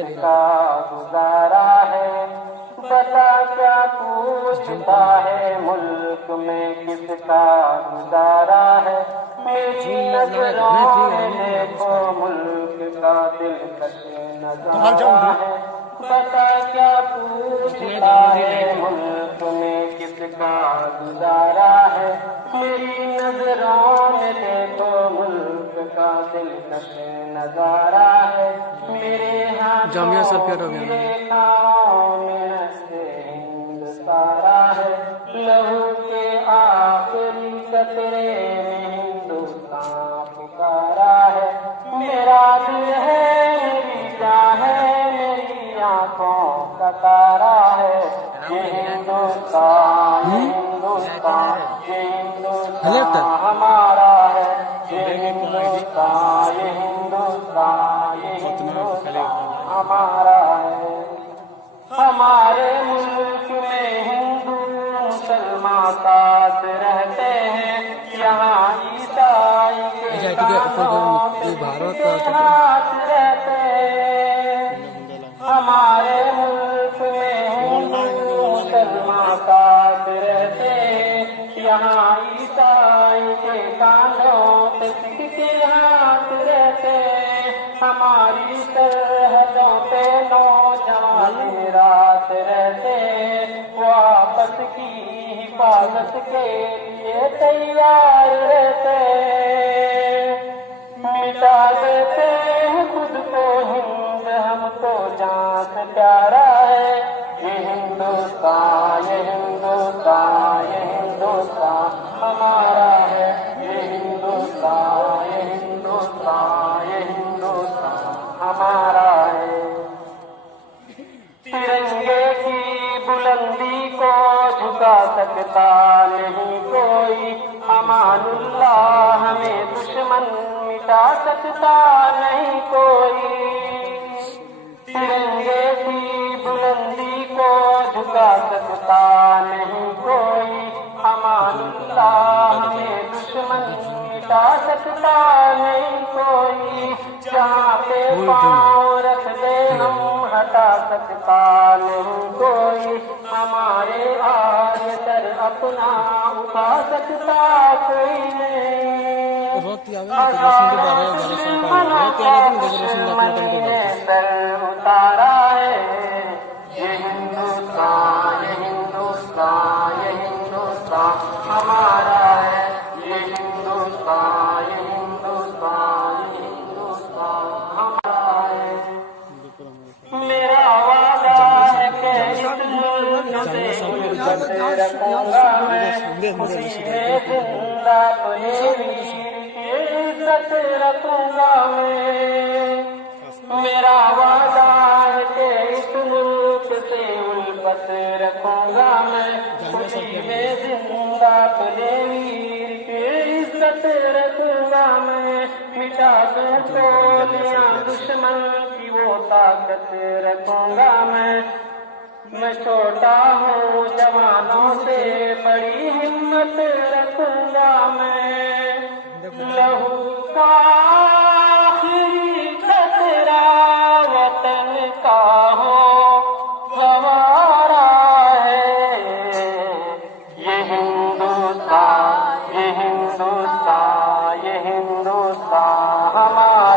किसका गुजारा है, बता क्या पूछता है मुल्क में किसका गुजारा है। मेरी नजरों में देखो मुल्क का दिलकश नजारा है, बता क्या पूछता है मुल्क में किसका गुजारा है। मेरी नजरों में देखो मुल्क का दिलकश नजारा है। मेरे हाथों में हिंद सारा है, लहू के आखिरी कतरे में हिंदुस्तान पुकारा है। मेरा दिल है मेरी जान है मेरी आंखों का तारा है। ये हिंदुस्तान ये हिंदुस्तान ये हिंदुस्तान हमारा है। ये हिंदुस्तान ये हिंदुस्तान ये हिंदुस्तान हमारा है। हमारे मुल्क में हिंदू मुसलमान साथ रहते हैं, यहाँ ईसाई के साथ रहते हैं। हमारे मुल्क में हिंदू मुसलमान साथ रहते हैं, यहाँ ईसाई के कांधों पे सिख के हाथ रहते हैं। हमारी सरहदों पे नौजवान रात रहते हैं, वो आपस की हिफाजत के लिए तैयार रहते हैं। मिटा देते हैं खुद को हिंद हमको जान से प्यारा है। ये हिंदुस्तान ये हिंदुस्तान ये हिंदुस्तान हमारा है। ये हिंदुस्तान ये हिंदुस्तान ये हिंदुस्तान हमारा है। तिरंगे की बुलंदी को झुका सकता नहीं कोई, अमानुल्लाह हमें दुश्मन मिटा सकता नहीं कोई। तिरंगे की बुलंदी को झुका सकता नहीं कोई, अमानुल्लाह हमें दुश्मन मिटा सकता नहीं कोई। जहाँ पे पाँव रख दे हम हटा सकता नहीं कोई, हमारे आगे सर अपना उठा सकता कोई नहीं। दुश्मन ने सर उतारा है। ये हिंदुस्तान ये हिंदुस्तान ये हिंदुस्तान हमारा है। ये हिंदुस्तान ये हिंदुस्तान ये हिंदुस्तान हमारा है। मेरा वादा है कि इस मुल्क से उल्फत रखूंगा मैं, खुशी में जिंदा अपने वीर की इज्जत रखूंगा मैं। मेरा वादा है कि इस मुल्क से उल्फत रखूंगा मैं, खुशी में जिंदा अपने वीर की इज्जत रखूंगा मैं। मिटा दूं गोलियां दुश्मन की वो ताकत रखूंगा मैं छोटा हूँ जवानों से बड़ी हिम्मत रखूंगा मैं। लहू का आखिरी कतरा वतन का हो हमारा है। ये हिंदुस्तान ये हिंदुस्तान ये हिंदुस्तान हमारा